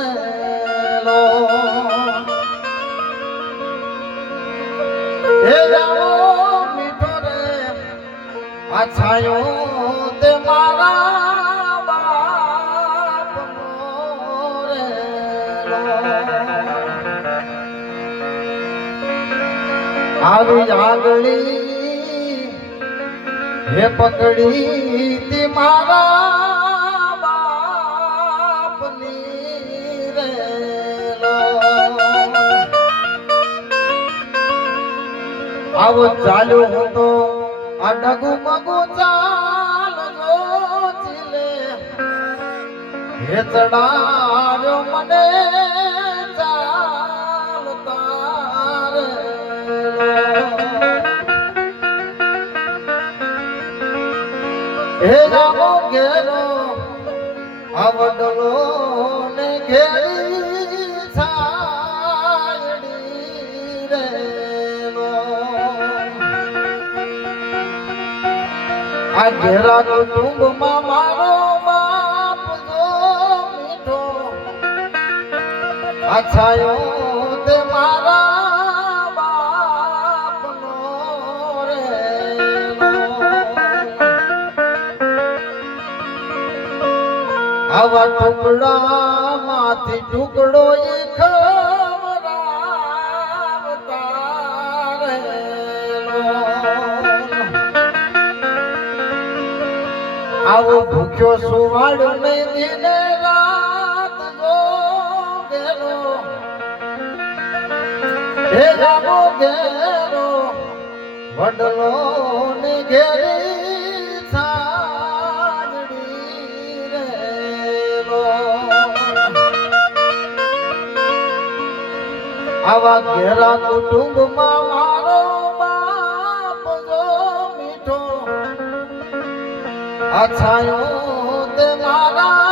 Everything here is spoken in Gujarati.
મેલો હે જાણો મીઠો રે આ છાયો તે મારા બાપ આવી આગળી હે પકડી તે મારા આવો ચાલ્યો હું તો આ ડગુ મગુ ચાલજો ચીલે હે ચડાવ્યો મને. હે રામો ઘેરો આવડલો ને ઘેરી આ ઘેરા મારો બાપ જો તે મારા બાપનો રેલો આવા ટુકડા માંથી ટુકડો ઈ આવો ભૂખ્યો સુવાડ નહીં દિને રાત ગોગેલો હે જાગો ગેરો વડલો ને ઘેરી આવા ઘેરા કુટુંબમાં અછાયું મારા